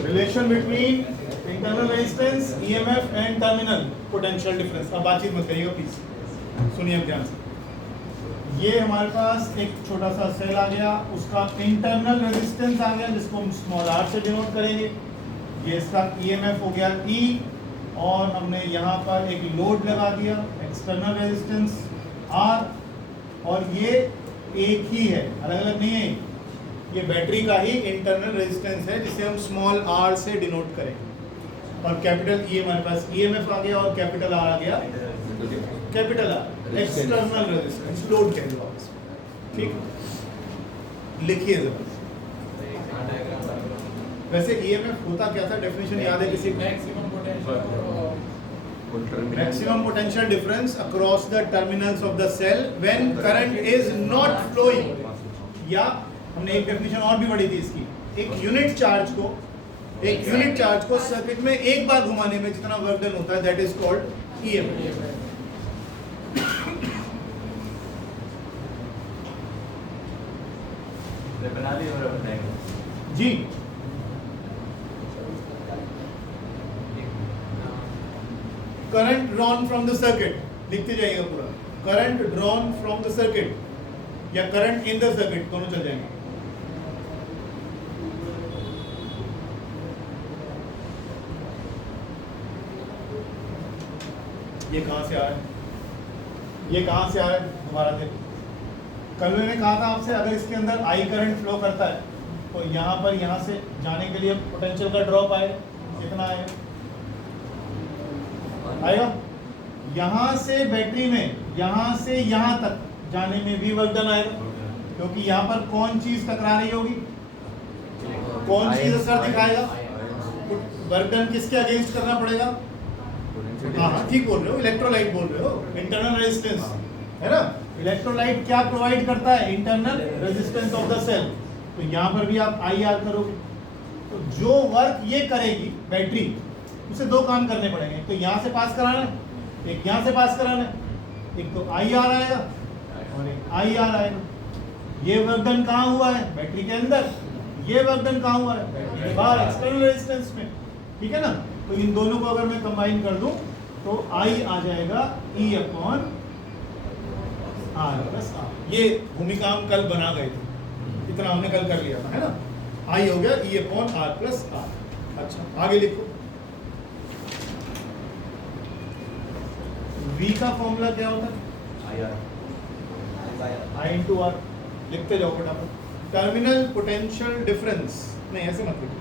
Relation between internal resistance EMF and terminal potential difference. अब बातचीत मत करिएगा प्लीज, सुनिए ध्यान से। ये हमारे पास एक छोटा सा सेल आ गया, उसका इंटरनल रेजिस्टेंस आ गया जिसको हम स्मॉल आर से डिनोट करेंगे। ये इसका ईएमएफ हो गया ई, और हमने यहाँ पर एक लोड लगा दिया एक्सटर्नल रेजिस्टेंस आर, और ये एक ही है, अलग अलग नहीं है। ये बैटरी का ही इंटरनल रेजिस्टेंस है जिसे हम स्मॉल आर से डिनोट करेंगे। और कैपिटल ई हमारे पास ईएमएफ आ गया और कैपिटल आर आ गया capital R external resistance, load कह दो आप, ठीक। लिखिए जरा। वैसे ईएमएफ होता क्या था, डेफिनेशन याद है किसी को? Maximum potential difference across the terminals of the cell when current is not flowing. या हमने एक डेफिनेशन और भी पढ़ी थी इसकी, एक यूनिट चार्ज को सर्किट में एक बार घुमाने में जितना वर्क डन होता है दैट इज कॉल्ड ईएमएफ। जी current drawn from the circuit, लिखते जाइएगा पूरा। Current drawn from the circuit या करंट इन द सर्किट, दोनों चल जाएंगे। ये कहां से आ रहा है, ये कहां से आ रहा है, दोबारा देखो। कल मैंने कहा था आपसे, अगर इसके अंदर आई करंट फ्लो करता है तो यहाँ पर यहाँ से जाने के लिए पोटेंशियल का ड्रॉप आएगा, कितना आएगा? यहाँ से बैटरी में यहाँ से यहाँ तक जाने में भी वर्क डन आएगा, क्योंकि यहाँ पर कौन चीज टकरा रही होगी, कौन चीज असर दिखाएगा, वर्क डन किसके अगेंस्ट करना पड़ेगा? हाँ ठीक बोल रहे हो, इलेक्ट्रोलाइट बोल रहे हो, इंटरनल रेजिस्टेंस है ना। इलेक्ट्रोलाइट क्या प्रोवाइड करता है? Internal resistance of the cell. तो यहाँ पर भी आप आई आर करोगे, तो जो वर्क ये करेगी बैटरी, उसे दो काम करने पड़ेंगे, एक तो यहाँ से पास कराना है, एक यहाँ से पास कराना है। एक तो आई आर आएगा और एक आई आर आएगा। ये वर्क डन कहाँ हुआ है? बैटरी के अंदर। ये वर्क डन कहाँ हुआ है? बैटरी के बाहर, एक्सटर्नल रेजिस्टेंस में, ठीक है ना। तो इन दोनों को अगर मैं कंबाइन कर दूं तो आई आ जाएगा E upon R plus R. ये भूमिका हम कल बना गए थे, इतना हमने कल कर लिया था, है ना। आई हो गया E upon R plus R. अच्छा आगे लिखो। V का फॉर्मूला क्या होता है? I into R. लिखते जाओ फटाफट। टर्मिनल पोटेंशियल डिफरेंस, नहीं ऐसे मत लिखो,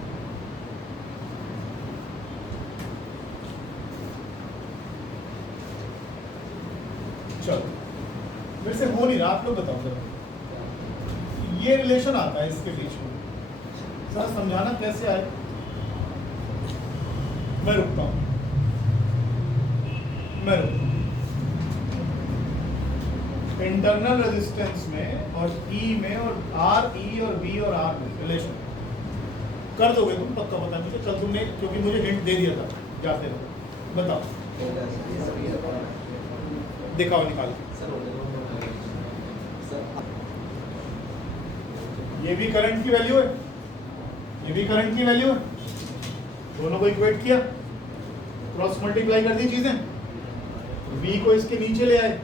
चलो मेरे से हो नहीं रहा, आप लोग बताओ जरा। ये रिलेशन आता है इसके बीच में, सर समझाना कैसे आए। मैं रुकता हूं। इंटरनल रेजिस्टेंस में और ई में और आर ई और बी और आर में रिलेशन कर दोगे तुम, पक्का पता नहीं, कल तुमने, क्योंकि मुझे हिंट दे दिया था जाते हो। बताओ, दिखाओ निकाल। ये भी करंट की वैल्यू है, ये भी करंट की वैल्यू है, दोनों को इक्वेट किया, क्रॉस मल्टीप्लाई कर दी चीजें, V को इसके नीचे ले आए,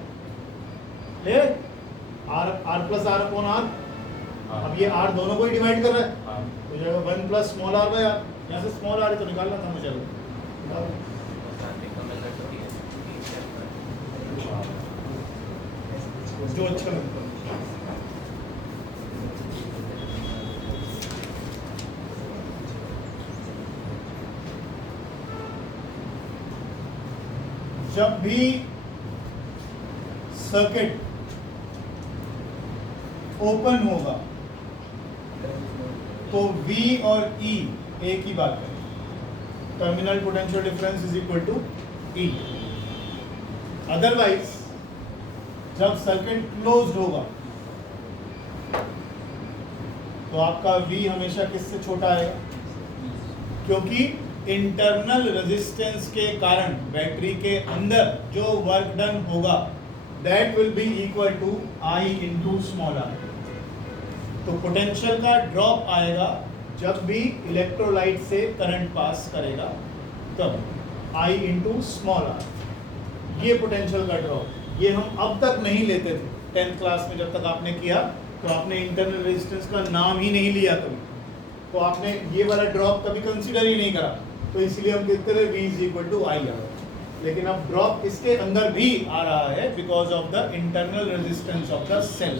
ले R plus R upon R. अब ये R दोनों को ही डिवाइड कर रहा है, तो जाएगा 1 plus small R by R. यहाँ से स्मॉल आर है तो निकालना था मुझे, जो अच्छा लगता है। जब भी सर्किट ओपन होगा तो V और E एक ही बात करें, terminal potential difference is equal to E। Otherwise जब सर्किट क्लोज्ड होगा तो आपका V हमेशा किससे छोटा आएगा, क्योंकि इंटरनल रेजिस्टेंस के कारण बैटरी के अंदर जो वर्क डन होगा that will be equal to I into small R. तो पोटेंशियल का ड्रॉप आएगा जब भी इलेक्ट्रोलाइट से करंट पास करेगा तब I इंटू स्मॉल आर, ये पोटेंशियल का ड्रॉप। ये हम अब तक नहीं लेते थे 10th क्लास में, जब तक आपने किया तो आपने इंटरनल रेजिस्टेंस का नाम ही नहीं लिया कभी, तो आपने ये वाला ड्रॉप कभी कंसीडर ही नहीं करा, तो इसलिए हम कहते थे V is equal to I R. लेकिन अब ड्रॉप इसके अंदर भी आ रहा है because of the internal resistance of the cell,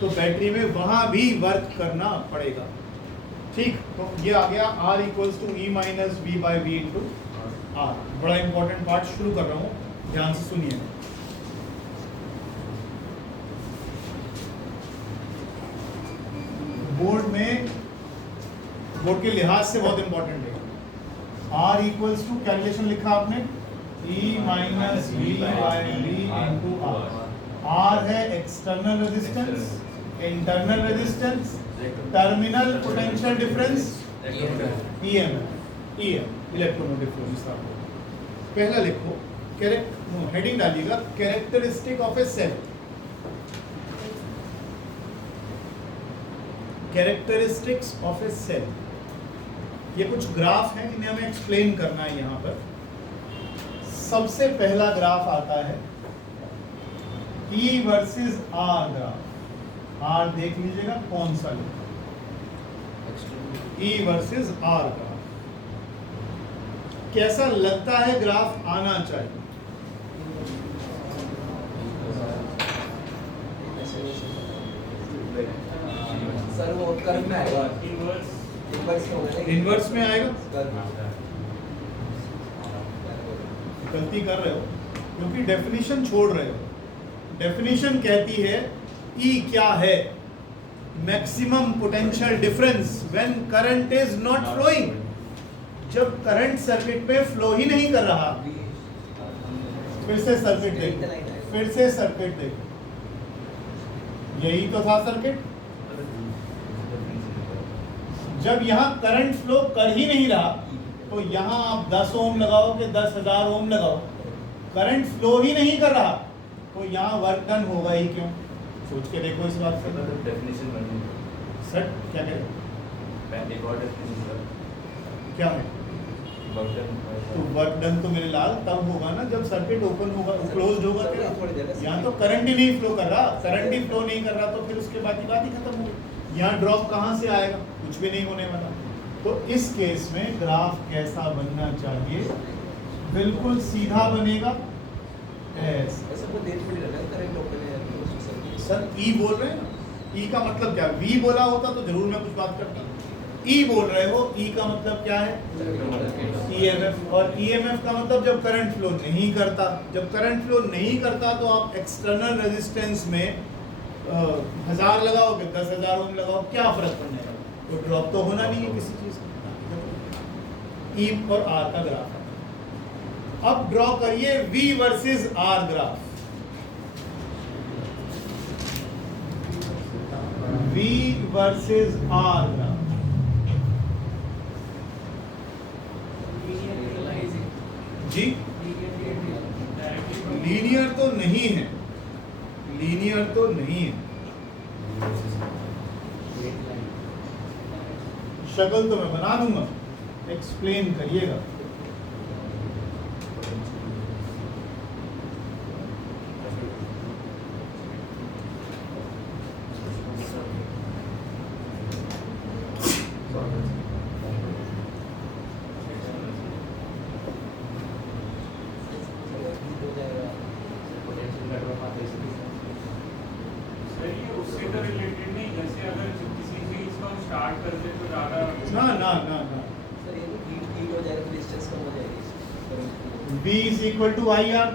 तो बैटरी में वहां भी वर्क करना पड़ेगा। ठीक, तो ये आ गया R equals to E minus V by V into R. बड़ा इंपॉर्टेंट पार्ट शुरू कर रहा हूँ, ध्यान से सुनिए। बोर्ड के लिहाज से बहुत इंपॉर्टेंट है। R इक्वल्स टू कैलकुलेशन लिखा आपने E minus V by V into R. R है external resistance, internal resistance, terminal potential difference, EM electromotive force. पहला लिखो, हेडिंग डालिएगा characteristic of a cell. Characteristics of a cell, ये कुछ graph हैं जिन्हें हमें एक्सप्लेन करना है। यहाँ पर सबसे पहला ग्राफ आता है E versus R graph. R देख लीजिएगा कौन सा लिखा, E वर्सेस R ग्राफ। कैसा लगता है ग्राफ आना चाहिए? सर वो कर्व में आएगा, इनवर्स में आएगा। गलती कर रहे हो क्योंकि डेफिनेशन छोड़ रहे हो। डेफिनेशन कहती है E क्या है? Maximum potential difference when current is not flowing. जब करंट सर्किट में फ्लो ही नहीं कर रहा। फिर से सर्किट देखो, फिर से सर्किट देखो, यही तो था सर्किट। जब यहाँ करंट फ्लो कर ही नहीं रहा तो यहाँ आप 10 ओम लगाओ कि 10,000 ओम लगाओ, करंट फ्लो ही नहीं कर रहा तो यहाँ वर्क डन होगा ही क्यों? सोच के देखो इस बात से। डेफिनेशन सर क्या कह रहे हो? क्या है? तो वर्क डन तो मेरे लाल तब होगा ना जब सर्किट ओपन होगा, क्लोज्ड होगा। यहाँ तो करंट ही नहीं फ्लो कर रहा, करंट ही फ्लो नहीं कर रहा तो फिर उसके बाद की बात ही खत्म हो गई। यहाँ ड्रॉप कहाँ से आएगा? कुछ भी नहीं होने वाला। तो इस केस में ग्राफ कैसा बनना चाहिए? बिल्कुल सीधा बनेगा ऐसा। सर E बोल रहे हैं ना, E का मतलब क्या? V बोला होता तो जरूर मैं कुछ बात करता। E बोल रहे हो, E का मतलब क्या है? EMF। और EMF का मतलब जब करंट फ्लो नहीं करता। जब करंट फ्लो नहीं करता तो आप एक्सटर्नल रेजिस्टेंस में 1000 लगाओगे, 10,000 ओम लगाओ, क्या फर्क पड़ने वाला? तो ड्रॉप तो होना नहीं है किसी चीज का। E और R का ग्राफ। अब ड्रॉ करिए V versus R graph. V versus R graph. जी लीनियर तो नहीं है, लीनियर तो नहीं है। शक्ल तो मैं बना दूंगा, एक्सप्लेन करिएगा। V is equal to I R.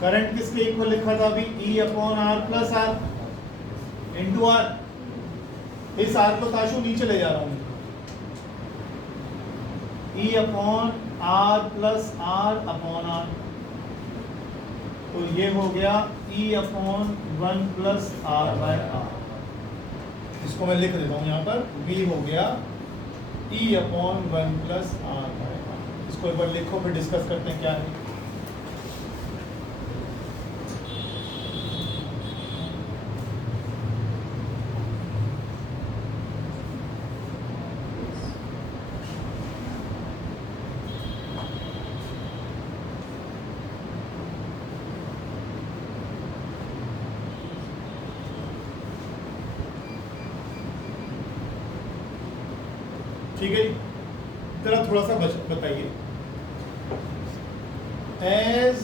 Current किसके इक्वल लिखा था अभी? E upon R plus R into R। इस R को ताशु नीचे ले जा रहा हूं। E upon R plus R upon R, तो ये हो गया E upon 1 plus R by R। इसको मैं लिख देता हूं यहाँ पर। V हो गया E upon 1 plus R by R। इसको एक बार लिखो, फिर डिस्कस करते हैं क्या है। ठीक है जी, जरा थोड़ा सा बताइए। As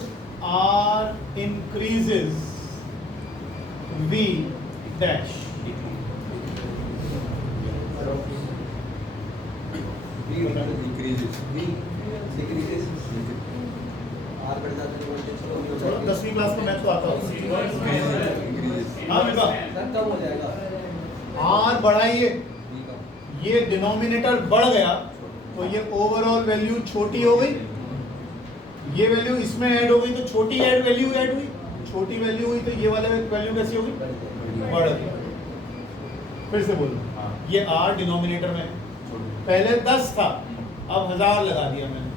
R increases V dash, थोड़ा 10वीं क्लास में मैथ तो आता हूँ। हाँ बेटा, कम हो जाएगा। आर बढ़ाइए, ये डिनोमिनेटर बढ़ गया तो ये ओवरऑल वैल्यू छोटी हो गई, ये वैल्यू इसमें ऐड हो गई तो छोटी वैल्यू ऐड हुई, छोटी वैल्यू हुई तो ये वाला वैल्यू कैसी होगी, बढ़ गई। फिर से बोलो, ये आर डिनोमिनेटर में पहले 10 था, अब 1000 लगा दिया मैंने,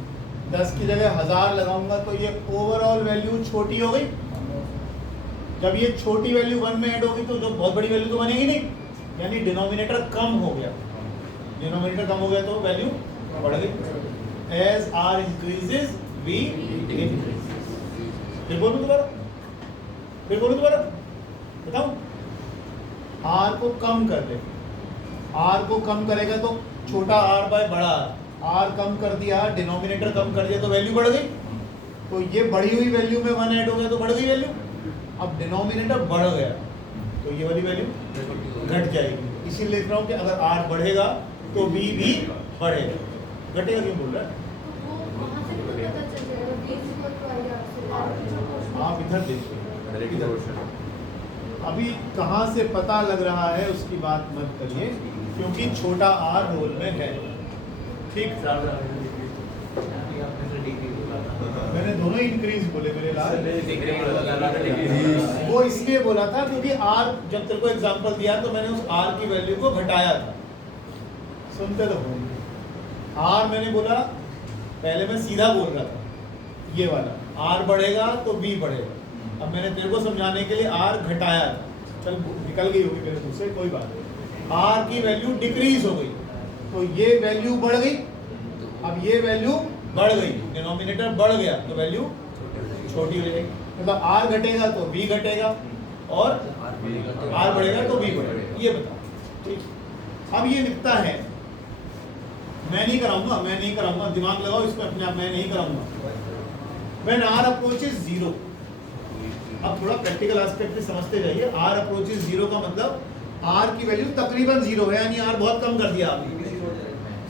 10 की जगह 1000 लगाऊंगा तो ये ओवरऑल वैल्यू छोटी हो गई। जब ये छोटी वैल्यू 1 में ऐड होगी तो जो बहुत बड़ी वैल्यू तो बनेगी नहीं, यानी डिनोमिनेटर कम हो गया, डिनोमिनेटर कम हो गया तो वैल्यू बढ़ गई। As R increases V increase. फिर बोलूं दोबारा, बताऊं, आर को कम कर दे, आर को कम करेगा तो छोटा आर बाय बड़ा आर कम कर दिया, डिनोमिनेटर कम कर दिया तो वैल्यू बढ़ गई, तो ये बढ़ी हुई वैल्यू में 1 ऐड हो गया तो बढ़ गई वैल्यू। अब डिनोमिनेटर बढ़ गया तो ये वाली वैल्यू घट जाएगी, इसीलिए लिख रहा हूँ कि अगर आर बढ़ेगा तो बी भी बढ़ेगा। घटेगा क्यों बोल रहा है, आप इधर देखिए, अभी कहाँ से पता लग रहा है उसकी बात मत करिए, क्योंकि छोटा आर रोल में है। ठीक, मैंने दोनों इंक्रीज बोले मेरे लाल, वो इसलिए बोला था क्योंकि आर, जब तेरे को एग्जांपल दिया तो मैंने उस आर की वैल्यू को घटाया था, सुनते तो हो। आर मैंने बोला, पहले मैं सीधा बोल रहा था, ये वाला आर बढ़ेगा तो बी बढ़ेगा, अब मैंने तेरे को समझाने के लिए आर घटाया था, चल निकल गई होगी मेरे मुंह से, कोई बात नहीं। आर की वैल्यू डिक्रीज हो गई तो ये वैल्यू बढ़ गई, अब ये वैल्यू बढ़ गई, डिनोमिनेटर बढ़ गया तो वैल्यू छोटी हो जाएगी, मतलब आर घटेगा तो बी घटेगा और आर बढ़ेगा तो बी बढ़ेगा, ये बताओ। ठीक, अब ये लिखता है, मैं नहीं कराऊंगा, दिमाग लगाओ इसको अपने आप, मैं नहीं कराऊंगा। When r approaches 0, अब थोड़ा प्रैक्टिकल एस्पेक्ट से समझते जाइए। r approaches 0 का मतलब r की वैल्यू तकरीबन 0 है, यानी r बहुत कम कर दिया आपने,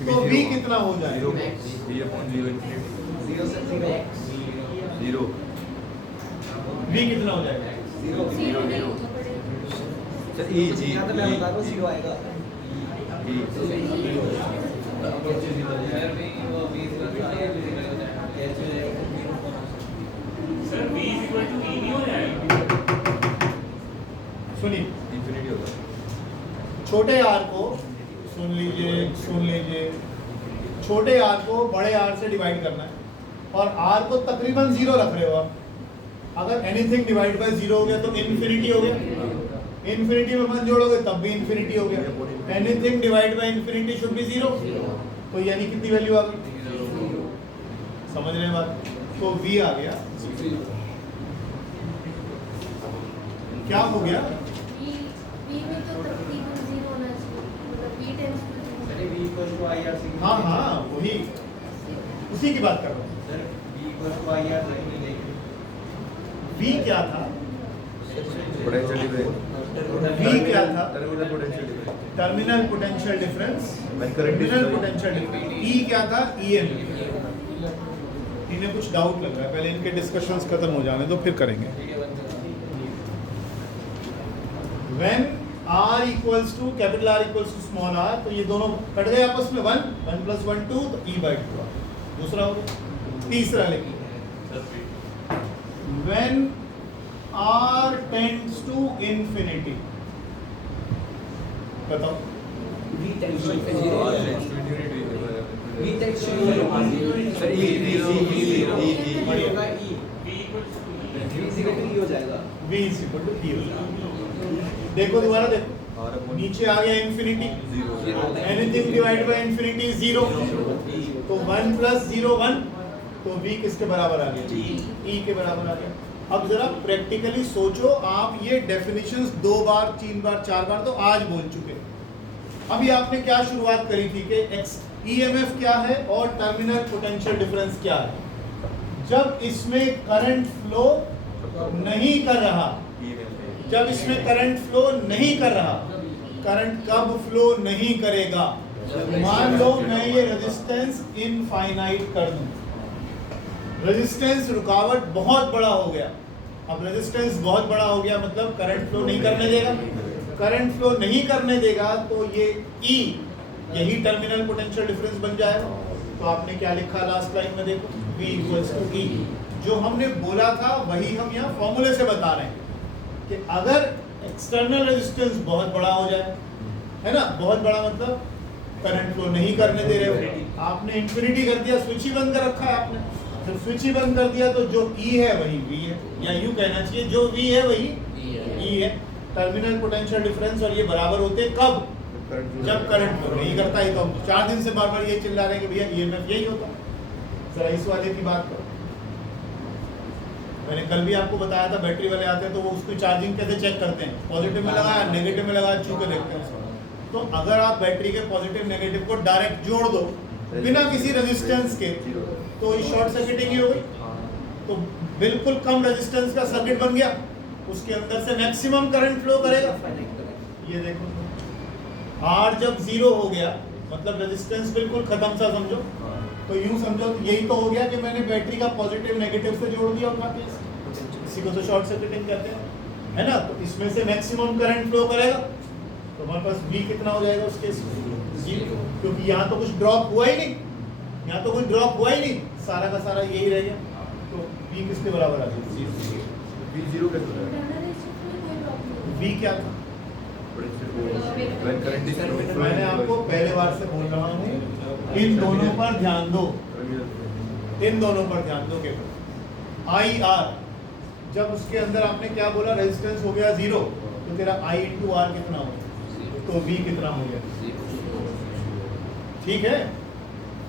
तो v कितना हो जाएगा, v कितना हो जाएगा, सुनिए, छोटे आर को सुन लीजिए, छोटे आर को बड़े आर से डिवाइड करना है और आर को तकरीबन 0 रख रहे हो आप। अगर एनीथिंग डिवाइड बाय 0 हो गया तो इन्फिनिटी हो गया, इन्फिनिटी में 1 जोड़ोगे तब भी इन्फिनिटी हो गया, anything divide by infinity should be 0, तो यानी कितनी वैल्यू आ गई, समझ रहे हैं बात, तो v आ गया, क्या हो गया, हाँ वही, उसी की बात कर रहा हूँ। v क्या था, v क्या था, टर्मिनल पोटेंशियल डिफरेंस, e क्या था, en। इन्हें कुछ डाउट लग रहा है, पहले इनके डिस्कशंस खत्म हो जाने दो फिर करेंगे। When r equals to capital R equals to small r, तो ये दोनों कट गए आपस में, 1 + 1 2, तो e by 2। दूसरा हो गया, तीसरा लेकिन when r tends to infinity, बताओ, v is equal to e। देखो दोबारा देखो, नीचे आ गया infinity, anything divide by infinity is 0, तो 1 + 0 1, तो v किसके बराबर आ गया, e के बराबर आ गया। अब जरा प्रैक्टिकली सोचो, आप ये डेफिनेशंस 2 बार 3 बार 4 बार तो आज बोल चुके। अभी आपने क्या शुरुआत करी थी कि x ईएमएफ क्या है और टर्मिनल पोटेंशियल डिफरेंस क्या है। जब इसमें करंट फ्लो नहीं कर रहा, जब इसमें करंट फ्लो नहीं कर रहा, करंट कब फ्लो नहीं करेगा? मान लो मैं ये रेजिस्टेंस इनफाइनाइट कर दूं, रेजिस्टेंस रुकावट बहुत बड़ा हो गया। अब रेजिस्टेंस बहुत बड़ा हो गया मतलब करंट फ्लो नहीं करने देगा, करंट फ्लो नहीं करने देगा तो ये E यही टर्मिनल पोटेंशियल डिफरेंस बन जाएगा। तो आपने क्या लिखा लास्ट लाइन में देखो, V इक्वल्स टू E। जो हमने बोला था वही हम यहाँ फॉर्मूले से बता रहे हैं कि अगर एक्सटर्नल रेजिस्टेंस बहुत बड़ा हो जाए, है ना, बहुत बड़ा मतलब करंट फ्लो नहीं करने दे रहे हो, आपने इंफिनिटी कर दिया, स्विच ही बंद कर रखा है आपने, जब स्विच ही बंद कर दिया तो जो E है वही V है, या यूं कहना चाहिए जो V है वही E है। टर्मिनल पोटेंशियल डिफरेंस और ये बराबर होते कब? जब करंट फ्लो नहीं करता है। तो हम 4 दिन से बार-बार ये चिल्ला रहे हैं कि भैया ईएमएफ यही होता है। जरा इस वाले की बात करो, मैंने कल भी आपको बताया था बैटरी वाले आते हैं तो वो उसकी चार्जिंग कैसे चेक करते हैं, पॉजिटिव में लगाया नेगेटिव में लगाया छू के देखते हैं। तो अगर आप बैटरी के पॉजिटिव नेगेटिव को डायरेक्ट जोड़ दो बिना किसी रेजिस्टेंस के तो ये शॉर्ट सर्किटिंग ही हो गई। तो बिल्कुल कम रेजिस्टेंस का सर्किट बन गया, उसके अंदर से मैक्सिमम करंट फ्लो करेगा। ये देखो R जब 0 हो गया मतलब रेजिस्टेंस बिल्कुल खत्म सा समझो, तो यूं समझो यही तो हो गया कि मैंने बैटरी का पॉजिटिव नेगेटिव से जोड़ दिया अपना केस, इसी को तो शॉर्ट सर्किटिंग कहते हैं, है ना। तो इसमें से मैक्सिमम करंट फ्लो करेगा तो हमारे पास V कितना हो जाएगा उस केस में? 0, क्योंकि यहाँ तो कुछ ड्रॉप हुआ ही नहीं, यहाँ तो कुछ ड्रॉप हुआ ही नहीं, सारा का सारा यही रह गया। तो V किसके बराबर आ गया? V0 कैसे हो जाएगा? V क्या था? When current is flowing. मैंने आपको पहले बार से बोल रहा हूँ, इन दोनों पर ध्यान दो, इन दोनों पर ध्यान दो के IR जब उसके अंदर आपने क्या बोला, रेजिस्टेंस हो गया 0 तो तेरा I इंटू R कितना हो गया, तो V कितना हो गया? ठीक है।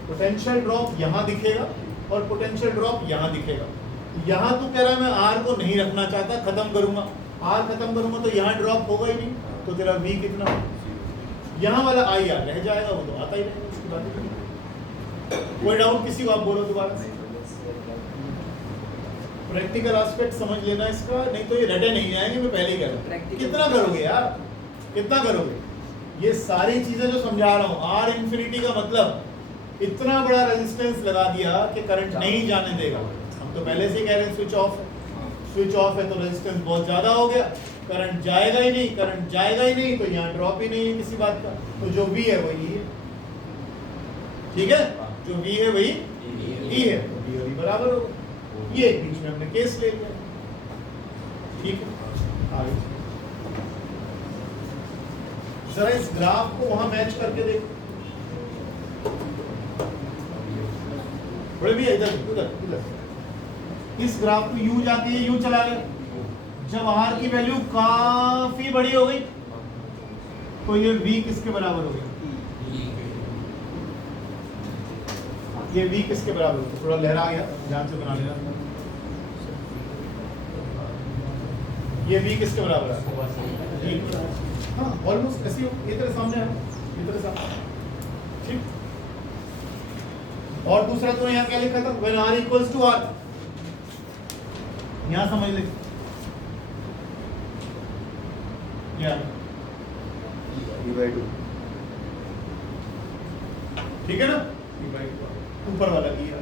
पोटेंशियल ड्रॉप यहाँ दिखेगा और पोटेंशियल ड्रॉप यहाँ दिखेगा। यहाँ तू कह रहा है मैं R को नहीं रखना चाहता, खत्म करूंगा, R खत्म करूंगा तो यहाँ ड्रॉप होगा ही नहीं, तो तेरा V कितना हो? यहाँ वाला IR रह जाएगा, वो तो आता ही रहेगा, उसकी बात ही नहीं। कोई डाउट किसी को? आप बोलो दोबारा से। प्रैक्टिकल एस्पेक्ट समझ लेना इसका, नहीं तो ये रटे नहीं जाएंगे। मैं पहले ही कह रहा हूँ, कितना करोगे यार, कितना करोगे? ये सारी चीजें जो समझा रहा हूँ, R इंफिनिटी का मतलब इतना बड़ा रेजिस्टेंस लगा दिया कि करंट नहीं जाने देगा। हम तो पहले से ही कह रहे हैं स्विच ऑफ है, स्विच ऑफ है तो रेजिस्टेंस बहुत ज्यादा हो गया, करंट जाएगा ही नहीं, करंट जाएगा ही नहीं तो यहाँ ड्रॉप ही नहीं है किसी बात का। तो जो V है वही है, ठीक है, जो V है वही E है, तो V और E बराबर होगा। ये बीच में हमने केस ले लिया, ठीक है। आगे जरा इस ग्राफ को वहां मैच करके देखो, बड़े भी इधर उधर उधर। इस ग्राफ को यूं जाके यूं चला गया, जब R की वैल्यू काफी बड़ी हो गई तो ये V किसके बराबर हो गया? ये V किसके बराबर हो गया? थोड़ा लहरा गया, ध्यान से बना लेना। ये V किसके बराबर है? हाँ ऑलमोस्ट ऐसी हो, ये तेरे सामने है, ये तेरे सामने, ठीक। और दूसरा तो यहाँ क्या लिखा था? When R equals to R, यहाँ समझ ले, E/2, ठीक है ना, ऊपर वाला किया।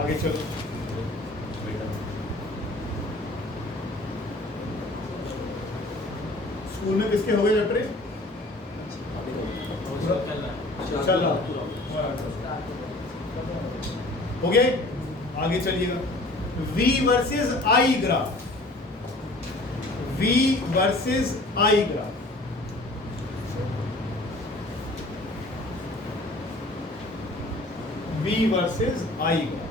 आगे चलो, स्कूल में किसके हो गए चैप्टर? चल रहा हो गए। आगे चलिएगा, V versus I graph, V versus I graph. V versus I graph,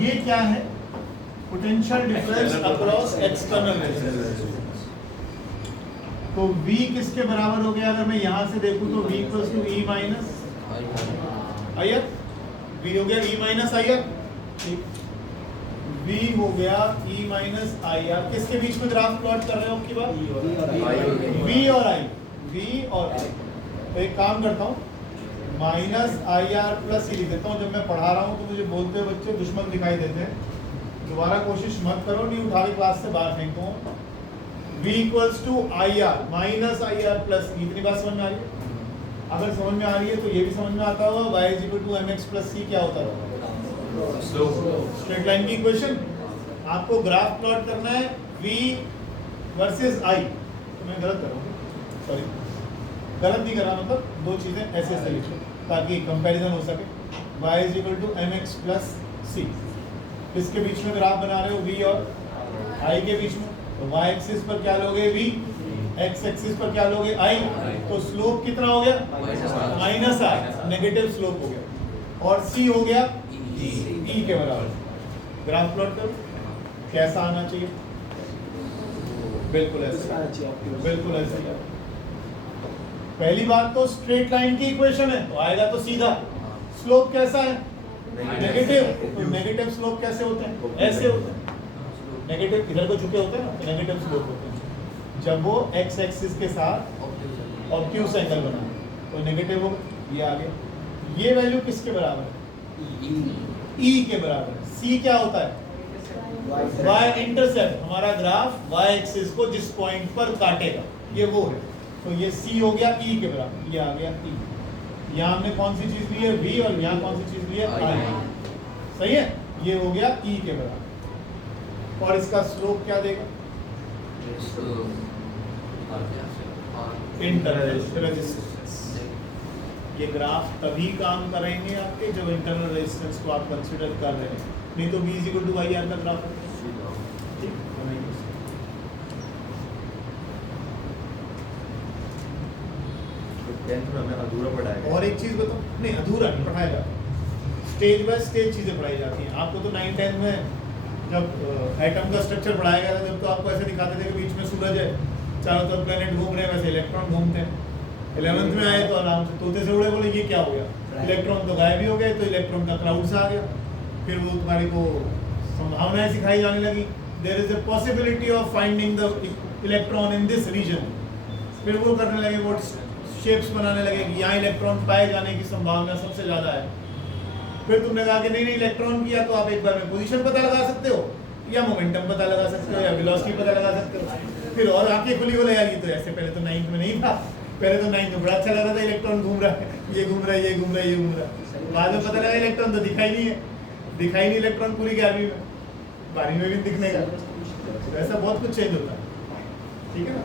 ये क्या है? Potential difference across external resistance. तो V किसके बराबर हो गया? अगर मैं यहां से देखूं तो V equals to E minus IR, V हो गया E माइनस IR, ठीक। V V हो गया E माइनस आई आर। किसके बीच में ग्राफ प्लॉट कर रहे हो आपकी बात? V और I, V और I। तो एक काम करता हूँ, माइनस आई आर प्लस ई लिख देता हूँ। जब मैं पढ़ा रहा हूँ तो मुझे बोलते हुए बच्चे दुश्मन दिखाई देते हैं, दोबारा कोशिश मत करो, नहीं उठा के क्लास से बाहर फेंको। V equals to I R minus I R plus E. इतनी बात समझ में आ रही है? अगर समझ में आ रही है तो ये भी समझ में आता होगा y is equal to mx plus c क्या होता है? स्ट्रेट लाइन की इक्वेशन। आपको ग्राफ प्लॉट करना है v वर्सेस i। तो मैं गलत कर रहा हूँ, सॉरी गलत नहीं कर रहा, मतलब दो चीजें ऐसे ऐसे लिखो ताकि कंपैरिजन हो सके। y is equal to mx plus c। किसके बीच में ग्राफ बना रहे हो? v और i के बीच में। तो y एक्सिस पर क्या लोगे? v। x एक्सिस पर क्या लोगे? i। तो स्लोप कितना हो गया? माइनस i, नेगेटिव स्लोप हो गया। और c हो गया e के बराबर। ग्राफ प्लॉट करो, कैसा आना चाहिए? बिल्कुल ऐसा, बिल्कुल ऐसा। पहली बात तो स्ट्रेट लाइन की इक्वेशन है, तो आएगा तो सीधा। स्लोप कैसा है? नेगेटिव। तो नेगेटिव स्लोप कैसे होते हैं? ऐसे होते हैं। नेगेटिव इधर को झुके होते हैं ना, तो नेगेटिव स्लोप होते हैं जब वो x एक्सिस के साथ ऑब्ट्यूस एंगल बना, तो नेगेटिव हो ये आ गया। ये वैल्यू किसके बराबर है? e के बराबर है। c क्या होता है? y intercept. हमारा ग्राफ y एक्सिस को जिस पॉइंट पर काटेगा ये वो है, तो ये c हो गया e के बराबर। ये आ गया e। यहाँ हमने कौन सी चीज ली है? v। और यहाँ कौन सी चीज ली है? i। सही है, ये हो गया e के बराबर। और इसका स्लोप क्या देगा? Internal resistance. ये ग्राफ तभी काम करेंगे आपके जब इंटरनल रेजिस्टेंस को आप कंसीडर कर रहे हैं, नहीं तो v is equal to I R का ग्राफ है। अधूरा पढ़ाया। और एक चीज बताओ, नहीं अधूरा नहीं पढ़ाया जाता, स्टेज बाय स्टेज चीजें पढ़ाई जाती हैं। आपको तो 9-10 में जब एटम का स्ट्रक्चर पढ़ाया गया था, जब तो आपको ऐसे दिखाते थे कि बीच में सूरज है, चारों तरफ प्लेनेट घूम रहे हैं, वैसे इलेक्ट्रॉन घूमते हैं। 11th में आए तो आराम से तोते से उड़े, बोले ये क्या हो गया? इलेक्ट्रॉन तो गायब ही हो गए, तो इलेक्ट्रॉन का क्लाउड्स आ गया। फिर वो तुम्हारे को संभावनाएं सिखाई जाने लगी, there is a possibility of finding the electron in this region. फिर वो करने लगे, वो शेप्स बनाने लगे कि यहाँ इलेक्ट्रॉन पाए जाने की संभावना सबसे ज़्यादा है। फिर तुमने कहा कि नहीं नहीं इलेक्ट्रॉन किया तो आप एक बार में पोजीशन पता लगा सकते हो, या मोमेंटम पता लगा सकते हो, या वेलोसिटी पता लगा सकते हो। फिर और आंखें खुली, बोले यार ये तो ऐसे पहले तो 9th में नहीं था, पहले तो 9th में बड़ा अच्छा लग रहा था, इलेक्ट्रॉन घूम रहा है, ये घूम रहा है, ये घूम रहा है, ये घूम रहा है। बाद में पता लगा इलेक्ट्रॉन तो दिखाई नहीं है, दिखाई नहीं इलेक्ट्रॉन पूरी 11वीं में, 12वीं में भी दिखने का। ऐसा बहुत कुछ चेंज होता है, ठीक है ना।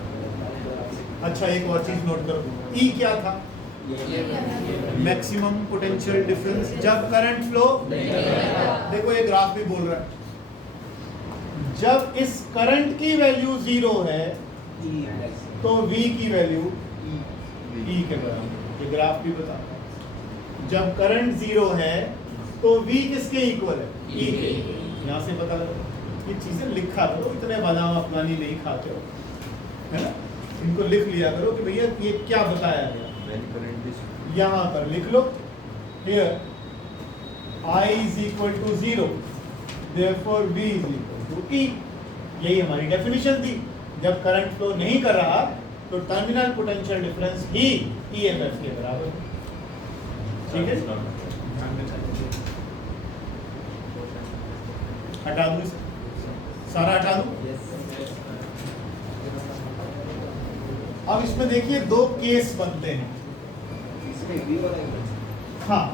अच्छा एक और चीज नोट करो, ई क्या था? मैक्सिमम पोटेंशियल डिफरेंस जब करंट फ्लो, देखो ये ग्राफ भी बोल रहा है, जब इस करंट की वैल्यू 0 है तो V की वैल्यू E के बराबर। ये ग्राफ भी बताता है, जब करंट 0 है तो V किसके इक्वल है? E के। यहाँ से पता लगा। ये चीजें लिखा करो, इतने बादाम अपनानी नहीं खाते हो, है ना। इनको लिख लिया करो कि भैया ये क्या बताया गया। यहाँ पर लिख लो, here I is equal to 0, therefore V is equal to E। यही हमारी डेफिनेशन थी। जब करंट फ्लो नहीं कर रहा तो टर्मिनल पोटेंशियल डिफरेंस ही EMF के बराबर, ठीक है। हटा दूं इसे, सारा हटा दूं। अब इसमें देखिए दो केस बनते हैं। हाँ,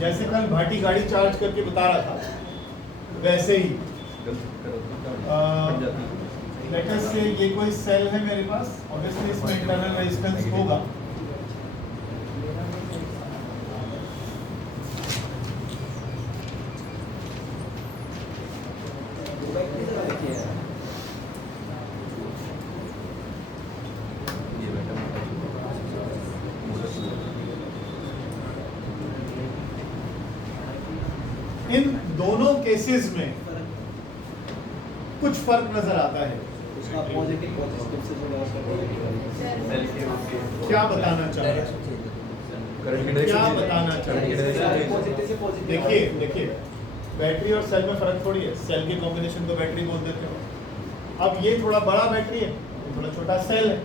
जैसे कल भाटी गाड़ी चार्ज करके बता रहा था, वैसे ही लेटेस्ट से ये कोई सेल है मेरे पास, ऑब्वियसली इसमें इंटरनल रेजिस्टेंस होगा। इन दोनों केसेस में कुछ फर्क नजर आता है। क्या बताना चाह रहे हैं? क्या बताना चाह रहे हैं? देखिए देखिए, बैटरी और सेल में फर्क थोड़ी है, सेल के कॉम्बिनेशन को बैटरी बोल देते हो। अब ये थोड़ा बड़ा बैटरी है, ये थोड़ा छोटा सेल है,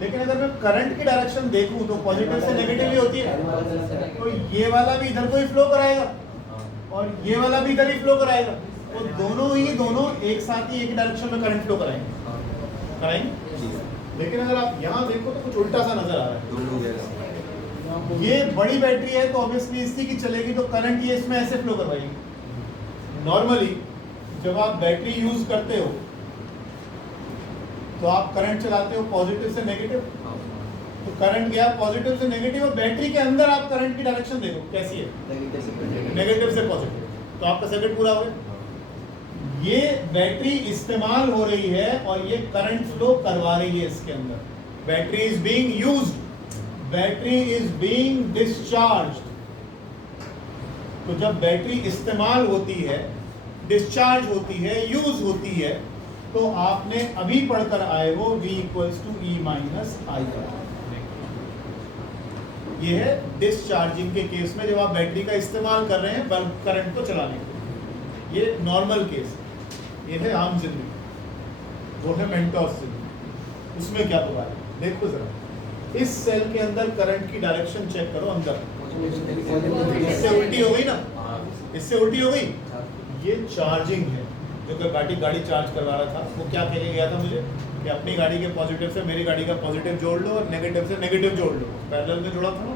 लेकिन अगर मैं करंट की डायरेक्शन देखूं तो पॉजिटिव से नेगेटिव ही होती है। तो ये वाला भी इधर को ही फ्लो कराएगा और ये वाला भी इधर ही फ्लो कराएगा, तो दोनों एक साथ ही एक डायरेक्शन में करंट फ्लो कराएंगे। लेकिन अगर आप यहाँ देखो तो कुछ उल्टा सा नजर आ रहा है। ये बड़ी बैटरी है तो ऑब्वियसली इसी की चलेगी, तो करंट ये इसमें ऐसे फ्लो करवाएगी। नॉर्मली जब आप बैटरी यूज करते हो तो आप करंट चलाते हो पॉजिटिव से नेगेटिव, तो करंट गया पॉजिटिव से नेगेटिव और बैटरी के अंदर आप करंट की डायरेक्शन देखो कैसी है, नेगेटिव से पॉजिटिव, तो आपका सर्किट पूरा हो गया। ये बैटरी इस्तेमाल हो रही है और ये करंट फ्लो करवा रही है इसके अंदर। Battery is being used, battery is being discharged. तो जब बैटरी इस्तेमाल होती है, डिस्चार्ज होती है, यूज होती है, तो आपने अभी पढ़कर आए हो V = E - IR। ये है डिस्चार्जिंग के केस में जब आप बैटरी का इस्तेमाल कर रहे हैं बल्ब करंट को चलाने के लिए। ये नॉर्मल केस, ये है आम जिंदगी, वो है मेंटोस जिंदगी। उसमें क्या हुआ है देखो जरा, इस सेल के अंदर करंट की डायरेक्शन चेक करो अंदर, इससे उल्टी हो गई ना, इससे उल्टी हो गई। ये चार्जिंग है। जो कि गाड़ी चार्ज करवा रहा था वो क्या कह के गया था मुझे कि अपनी गाड़ी के पॉजिटिव से मेरी गाड़ी का पॉजिटिव जोड़ लो और नेगेटिव से नेगेटिव जोड़ लो, पैरेलल में जोड़ा था ना,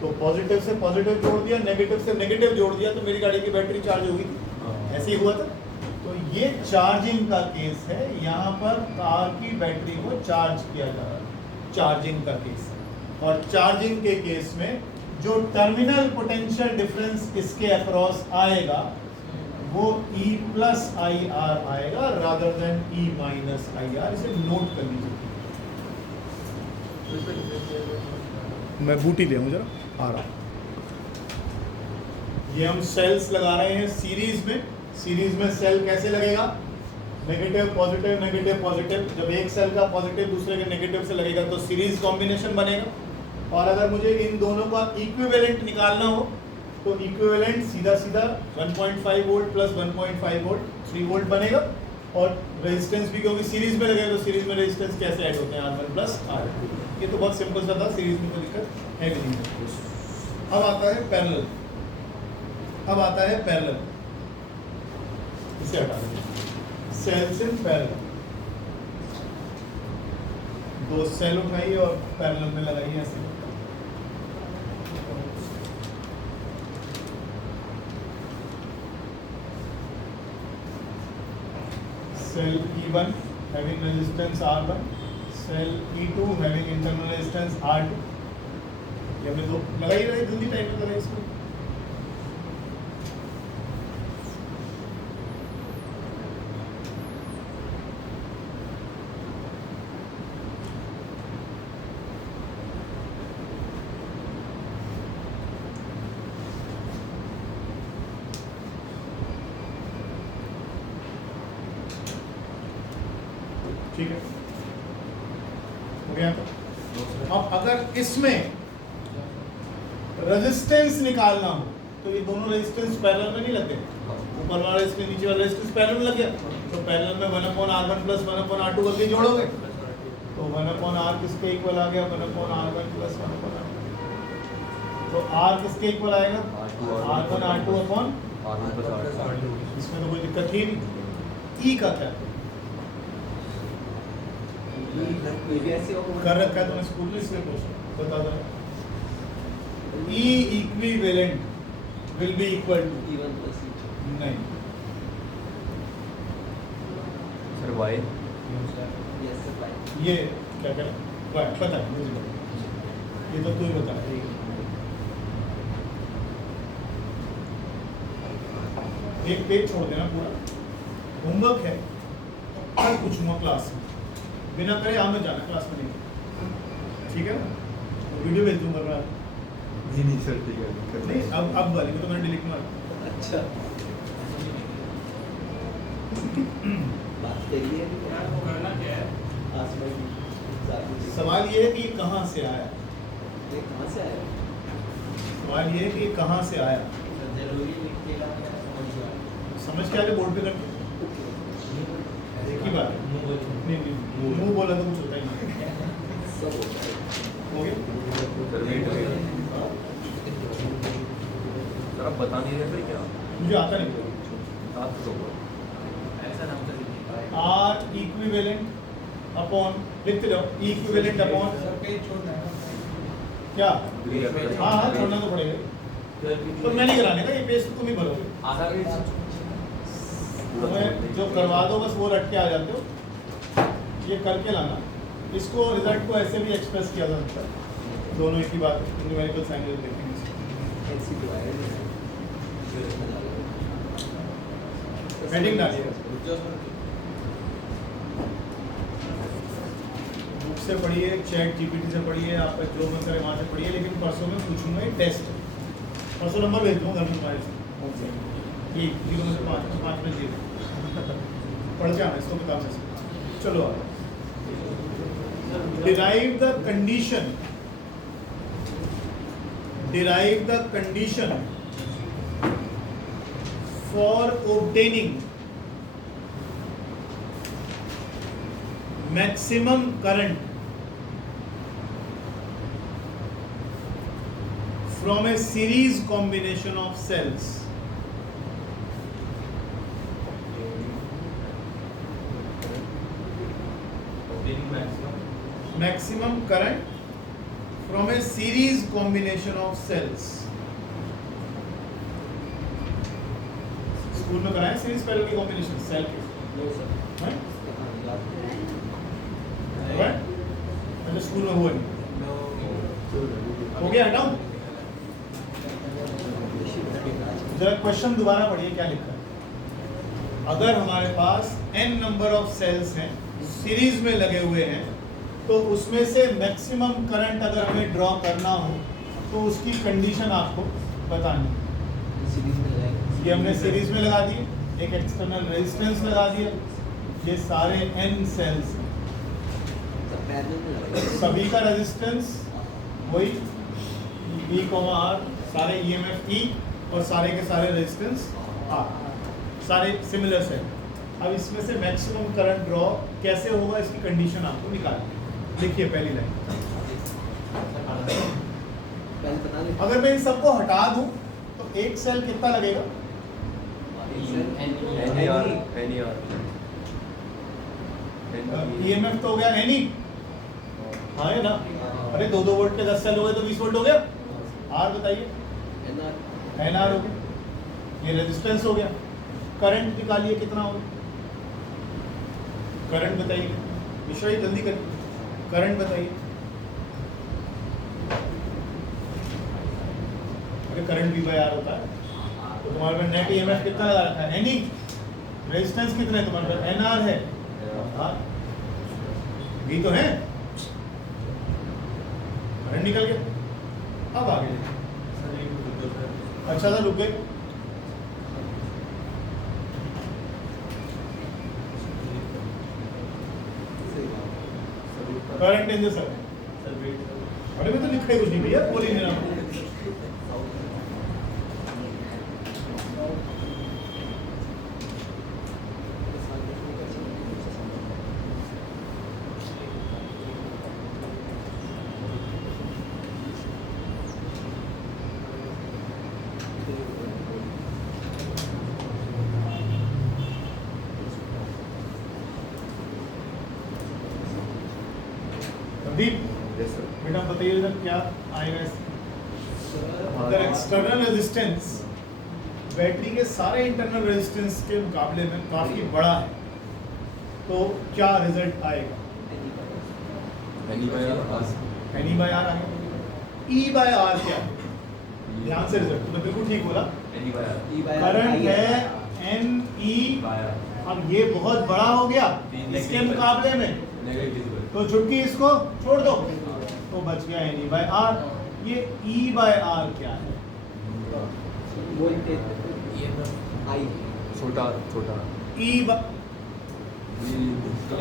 तो पॉजिटिव से पॉजिटिव जोड़ दिया, नेगेटिव से नेगेटिव जोड़ दिया, तो मेरी गाड़ी की बैटरी चार्ज हो गई थी। ऐसे ही हुआ था। तो ये चार्जिंग का केस है, यहाँ पर कार की बैटरी को चार्ज किया जा रहा है, चार्जिंग का केस। और चार्जिंग के केस में जो टर्मिनल पोटेंशियल डिफरेंस इसके अक्रॉस आएगा वो E + IR आएगा रादर देन E - IR। इसे नोट कर लीजिए। मैं बूटी ले आऊं जरा, आ रहा। ये हम सेल्स लगा रहे हैं सीरीज में। सीरीज में सेल कैसे लगेगा, नेगेटिव पॉजिटिव नेगेटिव पॉजिटिव। जब एक सेल का पॉजिटिव दूसरे के नेगेटिव से लगेगा तो सीरीज कॉम्बिनेशन बनेगा। और अगर मुझे इन दोनों का इक्विवेलेंट निकालना हो तो इक्विवेलेंट सीधा 1.5 वोल्ट प्लस 1.5 वोल्ट 3 वोल्ट बनेगा। और रेजिस्टेंस भी क्योंकि सीरीज में लगेगा तो सीरीज में रेजिस्टेंस कैसे ऐड होते हैं, R1 + R2। ये तो बहुत सिंपल सा था, सीरीज में कोई दिक्कत है भी नहीं। अब आता है पैरेलल। अब आता है पैरेलल, इसे हटा देंगे। सेल्स इन पैरेलल, दो सेल उठाइए और पैरेलल में लगाइए ऐसे। Cell E1 having resistance R1, cell E2 having internal resistance R2। ये हमने दो लगाई रही, जल्दी टाइप करें इसको। ठीक है, हो गया। अब अगर इसमें रेजिस्टेंस निकालना हो तो ये दोनों रेजिस्टेंस पैरेलल में नहीं लगे, ऊपर वाला रेजिस्टेंस नीचे वाला रेजिस्टेंस पैरेलल में लग गया, तो पैरेलल में 1/R1 + 1/R2 करके जोड़ोगे तो 1/R किसके इक्वल आ गया, 1/R1 + 1/R2। तो R किसके इक्वल आएगा, R1 R2/R1 +R2। इसमें तो कोई दिक्कत ही नहीं। E का क्या कर रखा है तुमने स्कूल में, इसलिए पूछ बता दो। E equivalent will be equal to E1 + E2 नहीं सर Y yes sir ये क्या कर पता है मुझे, ये तो तू ही बता। एक पेज छोड़ देना पूरा, होमवर्क है, कल पूछूंगा क्लास में, बिना करे आम में जाना क्लास में नहीं, ठीक है ना। तो वीडियो भेज दूंगा मैं। नहीं सर ठीक है, दिक्कत नहीं अब वाली को तो मैंने डिलीट मार। अच्छा बात करिए करना क्या है। आसमान सवाल ये है कि ये कहाँ से आया, ये कहाँ से आया? सवाल ये है कि ये कहाँ से आया। जरूरी लिख के लाना है, समझ में आया। समझ के आगे बोर्ड पे करते एक ही बात है। नहीं मुंह बोला तो कुछ होता ही नहीं। सब होता है हो गया सर वेट सर आप बता नहीं रहे फिर क्या मुझे आता नहीं आप तो आर इक्विवेलेंट अपॉन लिखते जाओ इक्विवेलेंट अपॉन क्या हाँ हाँ छोड़ना तो पड़ेगा तो मैं नहीं कराने का ये पेज तुम ही भरोगे तुम्हें जो करवा दो बस वो रट के आ जाते हो ये करके लाना इसको रिजल्ट को ऐसे भी एक्सप्रेस किया जा सकता है दोनों एक ही बात है न्यूमेरिकल साइन देखेंगे ऐसी डिवाइड हेडिंग डालिएगा बुक से पढ़िए चैट जीपीटी से पढ़िए आपका जो मन करे वहाँ से पढ़िए लेकिन परसों में पूछूंगा ये टेस्ट परसों नंबर भेज दूँगा घर में तुम्हारे से ठीक 0 से 5 में दे पढ़ जाना इसको किताब से चलो derive the condition for obtaining maximum current from a series combination of cells. Maximum current from a series combination of cells. School में कराएं सीरीज पैरेलल की कॉम्बिनेशन सेल के हैं अच्छा स्कूल में हुआ नहीं हो गया हटाओ जरा क्वेश्चन दोबारा पढ़िए क्या लिखा है अगर हमारे पास n नंबर ऑफ सेल्स हैं सीरीज में लगे हुए हैं तो उसमें से मैक्सिमम करंट अगर हमें ड्रॉ करना हो तो उसकी कंडीशन आपको बतानी है सीरीज में लगाएंगे ये हमने सीरीज में लगा दिए एक एक्सटर्नल रेजिस्टेंस लगा दिया ये सारे n सेल्स हैं सब पैरेलल में लगाएंगे सभी का रेजिस्टेंस वही E, R सारे EMF E और सारे के सारे रेजिस्टेंस R सारे सिमिलर सेल अब इसमें से मैक्सिमम करंट ड्रॉ कैसे होगा इसकी कंडीशन आपको निकालनी लिखिए पहली लाइन पहले बता दें अगर मैं इन सबको हटा दूं तो एक सेल कितना लगेगा EMF तो हो गया एनी हाँ है ना अरे 2-2 वोल्ट के 10 सेल हो गए तो 20 वोल्ट हो गया R बताइए NR हो गया ये रेजिस्टेंस हो गया करंट निकालिए कितना होगा करंट बताइए विषय जल्दी करिए करंट बताइए अगर करंट V बाय R होता है तो तुम्हारे पास नेट EMF कितना लगा रखा है एनी रेजिस्टेंस कितना है तुम्हारे पास NR है हाँ V तो है करंट निकल गया अब आगे अच्छा था रुक गए करंट इन द सर्किट अरे मैं तो लिखा ही कुछ नहीं भैया बोल ही नहीं रहा दीप बेटा बताइए इधर क्या आएगा अगर एक्सटर्नल रेजिस्टेंस बैटरी के सारे इंटरनल रेजिस्टेंस के मुकाबले में काफी बड़ा है तो क्या रिजल्ट आएगा एनी बाय आर आएगा ई बाय आर क्या है ध्यान से रिजल्ट तो बिल्कुल ठीक बोला करंट है एन ई अब ये बहुत बड़ा हो गया इसके मुकाबले में तो छुटकी इसको छोड़ दो तो बच गया एन ई बाय आर ये ई बाय आर क्या है छोटा ई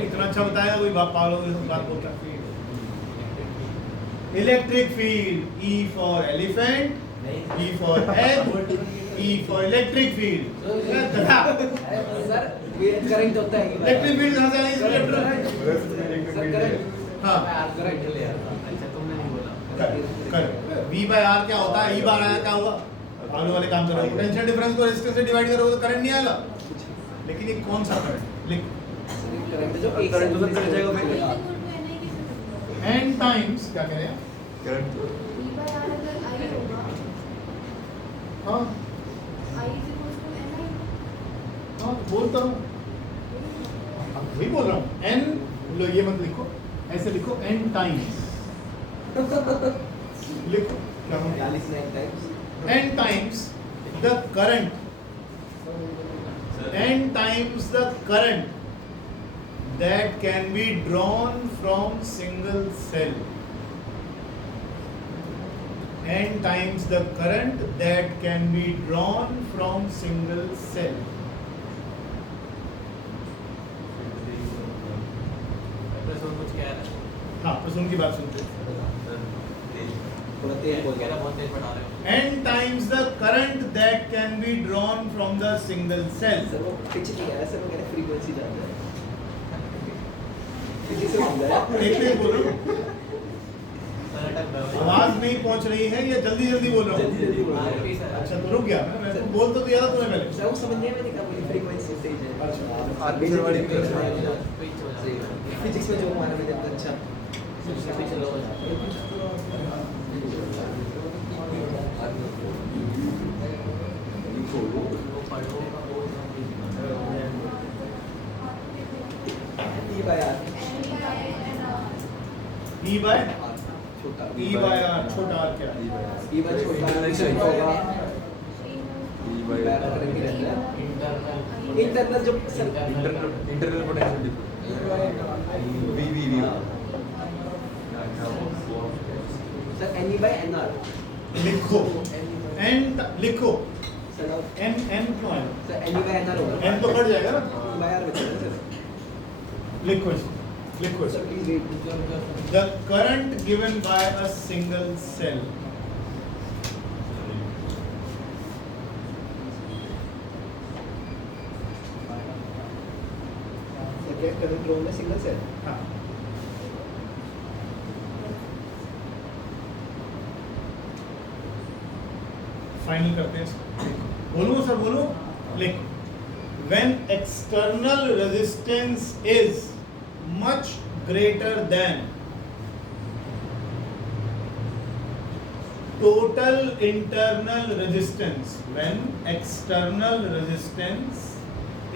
इतना अच्छा बताया कोई पागलों की बात बोलता है electric field E for elephant E for egg E for electric field. Sir ये करंट होता है कि इलेक्ट्रिक फील्ड कहाँ से आएगी इलेक्ट्रॉन? सर करंट हाँ करंट ले आता अच्छा तुमने नहीं बोला कर V by R क्या होता है? E बार आया क्या होगा? आगे वाले काम करोगे पोटेंशियल डिफरेंस को रेजिस्टेंस से डिवाइड करोगे तो करंट नहीं आएगा। लेकिन ये कौन सा करंट? लिख करंट जो एक करंट तो कट जाएगा फिर। n टाइम्स क्या कह रहे हैं? करंट हाँ हाँ बोलता हूँ अब वही बोल रहा हूँ n लो ये मत लिखो ऐसे लिखो n टाइम्स लिखो क्या हो 49 times n times the current n times the current that can be drawn from single cell n times the current that can be drawn from single cell Prasoon कुछ कह रहा है हाँ प्रसून की बात सुनते हैं थोड़ा तेज बोल कह रहा रहा बहुत तेज पढ़ा रहे हो n times the current that can be drawn from the single cell sir वो पिच नहीं है सर वो कह रहे फ्रीक्वेंसी ज्यादा है फिजिक्स में समझा है देखते ही बोल रहा हूँ सर अटक गया आवाज नहीं पहुंच रही है या जल्दी जल्दी बोल रहा जल्दी हूँ जल्दी बोल हाँ, रहा please, sir. अच्छा तो रुक गया मैं तो बोल तो दिया था तूने पहले सर वो समझ नहीं मैंने कहा बोली फ्रीक्वेंसी तेज है अच्छा। आर्टिफिशियल वाली पिच हो सही जाता है फिजिक्स में जो हमारा में जब अच्छा पिच लो हो जाता है वो पढ़ो E by R E by छोटा E by R छोटा r क्या है ई बाय छोटा होगा ई बाय आर करेंगे रहता है इंटरनल इंटरनल जो sir internal potential V V V sir N E by N R लिखो n लिखो सर n n क्यों है sir N E by N R होगा n तो कट जाएगा ना ई बाय आर बचेगा सर लिखो इसे लिखो सर इसे please wait the current given by a single cell sir क्या करंट ड्रॉ में सिंगल सेल हाँ फाइनल करते हैं इसको। बोलूं सर बोलूं लिखो when external resistance is much greater than total internal resistance when external resistance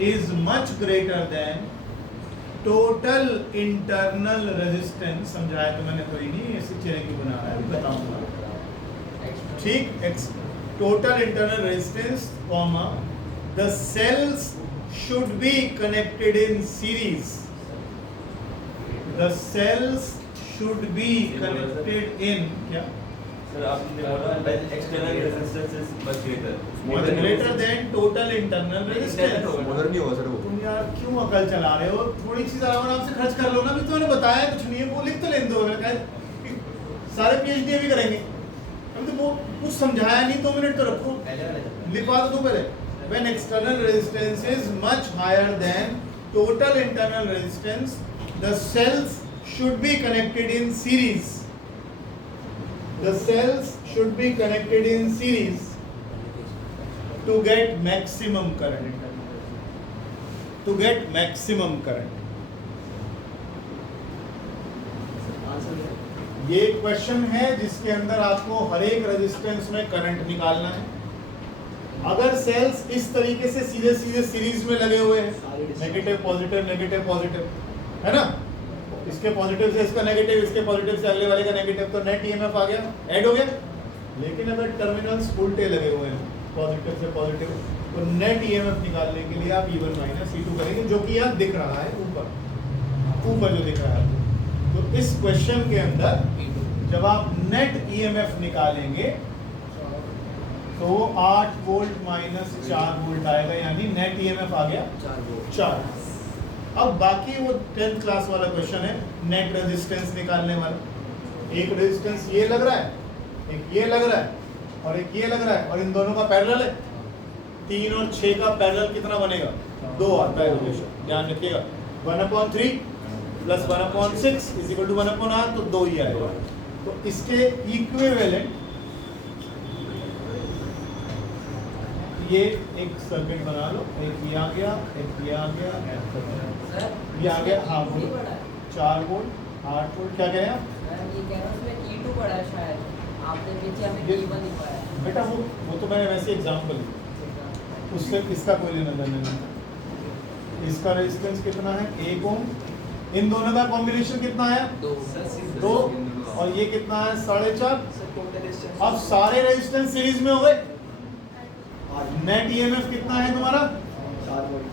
is much greater than total internal resistance समझाया तो मैंने कोई नहीं ऐसे चेहरे क्यों बना रहा है बताऊंगा ठीक total internal resistance comma the cells should be connected in series the cells should be connected in क्या सर आपने बोला when external resistance is much greater greater than total internal resistance motor नहीं होगा सर वो तुम यार क्यों अकल चला रहे हो थोड़ी चीज आराम से खर्च कर लो ना भी तुमने बताया कुछ नहीं है वो लिख तो लेने दो मैंने कहा सारे पीएचडी भी करेंगे अभी तो वो कुछ समझाया नहीं 2 मिनट तो रखो लिखवा दो पहले when external resistance is much higher than total internal resistance the cells should be connected in series the cells should be connected in series to get maximum current to get maximum current ये question है जिसके अंदर आपको हर एक resistance में current निकालना है अगर सेल्स इस तरीके से सीधे सीधे सीरीज में लगे हुए हैं नेगेटिव पॉजिटिव है ना इसके पॉजिटिव से इसका नेगेटिव इसके पॉजिटिव से अगले वाले का नेगेटिव तो नेट ईएमएफ आ गया ऐड हो गया लेकिन अगर टर्मिनल्स उल्टे लगे हुए हैं पॉजिटिव से पॉजिटिव तो नेट ईएमएफ निकालने के लिए आप E1 माइनस E2 करेंगे जो कि यहाँ दिख रहा है ऊपर जो दिख रहा है तो इस क्वेश्चन के अंदर जब आप नेट ईएमएफ निकालेंगे तो 8 वोल्ट माइनस 4 वोल्ट आएगा यानी नेट ईएमएफ आ गया 4 अब बाकी वो 10th क्लास वाला क्वेश्चन है नेट रेजिस्टेंस निकालने वाला एक रेजिस्टेंस ये लग रहा है एक ये लग रहा है और एक ये लग रहा है और इन दोनों का पैरेलल है 3 और 6 का पैरेलल कितना बनेगा? 2 आता है रिलेशन, ध्यान रखिएगा। 1/3 plus 1/6 is equal to 1/r, तो 2 ही आएगा। तो इसके इक्विवेलेंट ये एक सर्किट बना लो, एक ये आ गया, एक ये आ गया, ये आ गया। हाँ बोलो, 4 वोल्ट 8 वोल्ट। क्या कह रहे हैं आप? ये कह रहा हूँ उसमें E2 पड़ा है शायद, आपने पीछे हमें ये- E1 दिखाया है। बेटा वो तो मैंने वैसे एग्जाम्पल लिया, उससे इसका कोई लेना देना नहीं। इसका रेजिस्टेंस कितना है? 1 ओम। इन दोनों का कॉम्बिनेशन कितना है? 2। और ये कितना है? 4.5। अब सारे रेजिस्टेंस सीरीज में हो गए। नेट ईएमएफ कितना है तुम्हारा?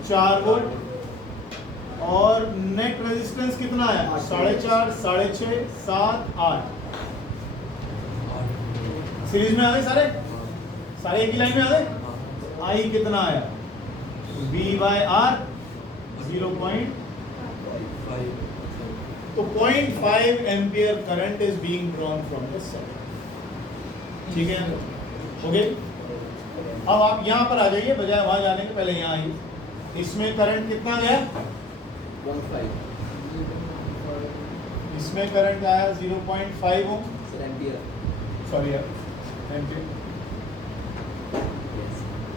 4 वोल्ट। और नेट रेजिस्टेंस कितना है? 4.5, 6.5, 7, 8। सीरीज में आ गए सारे, सारे एक ही लाइन में आ गए। आई कितना आया? V/R 0.5। तो 0.5 ampere current is being drawn from this side. ठीक है, ओके। अब आप यहाँ पर आ जाइए, बजाय वहां जाने के पहले यहाँ आइए। इसमें करंट कितना गया? 1.5 इसमें करंट आया 0.5 ओम, एम्पियर। सॉरी यार, एम्पियर।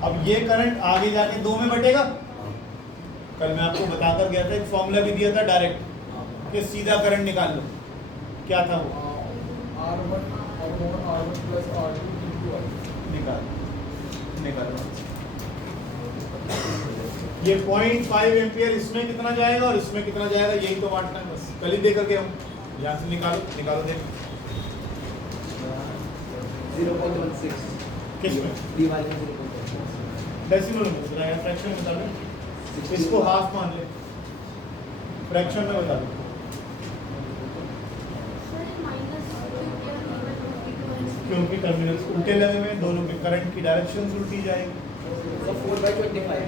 अब ये करंट आगे जाके 2 में बटेगा। कल मैं आपको बताकर गया था, एक फॉर्मूला भी दिया था डायरेक्ट कि सीधा करंट निकाल लो। क्या था वो? R1 plus R2 into I। निकाल ये 0.5 एम्पियर इसमें कितना जाएगा और इसमें कितना जाएगा, यही तो बांटना है बस। कल ही देकर के हम यहाँ से निकालो देख। 0.16 किस में? D वाले में 0.16। डेसिमल में बता रहा है, फ्रैक्शन में बता दो। इसको हाफ मान ले, फ्रैक्शन में बता दो। क्योंकि टर्मिनल्स उल्टे लगे हुए हैं, दोनों के करंट की डायरेक्शन उल्टी जाएगी। So 4/25।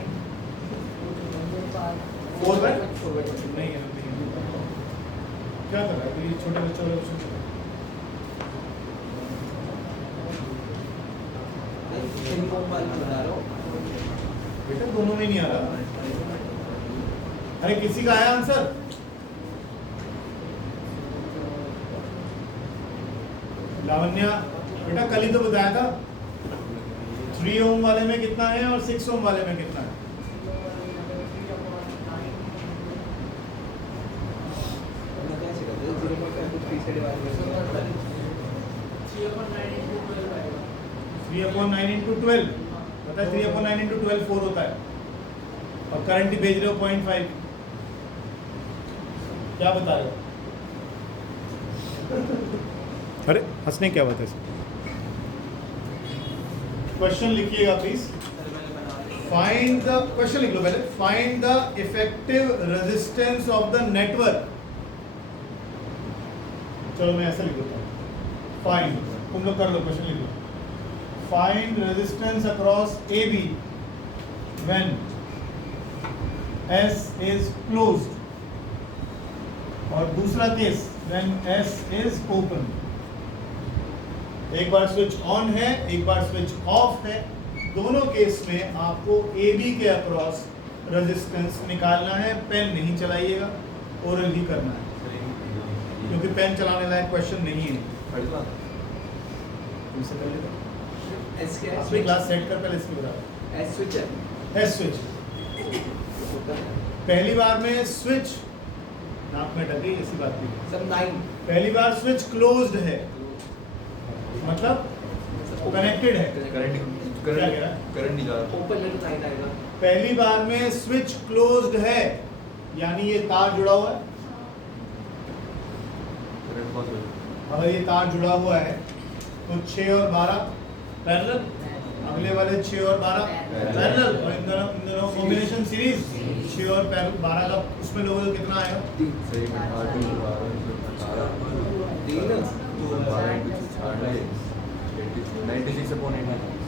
4/25 नहीं है, क्या कर रहा है? तो ये छोटे बच्चों वाले क्वेश्चन 3 ओम वाला बता रहा हूँ। बेटा दोनों में नहीं आ रहा। अरे किसी का आया आंसर? लावण्या बेटा कल ही तो बताया था 3 ओम वाले में कितना है और 6 ओम वाले में कितना है। मैं कैसे करते हैं? 0.5 to 3 साइड वाले में 3/9 into 12 पता है? 3/9 into 12 4 होता है। और करंट ही भेज रहे हो 0.5। क्या बता रहे हो? अरे हंसने क्या बात है? क्वेश्चन लिखिएगा प्लीज। फाइंड द, क्वेश्चन लिख लो पहले। Find the effective resistance of the network. चलो मैं ऐसा लिख देता हूँ। फाइंड, तुम लोग कर लो, क्वेश्चन लिख लो। Find resistance across AB when S is closed. और दूसरा case when S is open. एक बार स्विच ऑन है, एक बार स्विच ऑफ है। दोनों केस में आपको AB के अक्रॉस रेजिस्टेंस निकालना है। पेन नहीं चलाइएगा, ओरल ही करना है, क्योंकि पेन चलाने लायक क्वेश्चन नहीं है। तुमसे पहले तो S क्या है? अपनी क्लास सेट कर, पहले इसकी बता। S switch है। S स्विच होता है। पहली बार में स्विच नाक में डली, ऐसी बात नहीं। सब 9। पहली बार स्विच क्लोज्ड है, मतलब कनेक्टेड है। करंट नहीं जा रहा। ओपन है तो 9 आएगा। पहली बार में स्विच क्लोज्ड है, यानी ये तार जुड़ा हुआ है। करंट बहुत है। अगर ये तार जुड़ा हुआ है तो 6 और 12 पैरेलल, अगले वाले 6 और 12 पैरेलल, और इन दोनों कॉम्बिनेशन सीरीज 6 और 12 का उसमें लोगों को कितना आएगा? सही में 8 into 12 3 12 into 96/80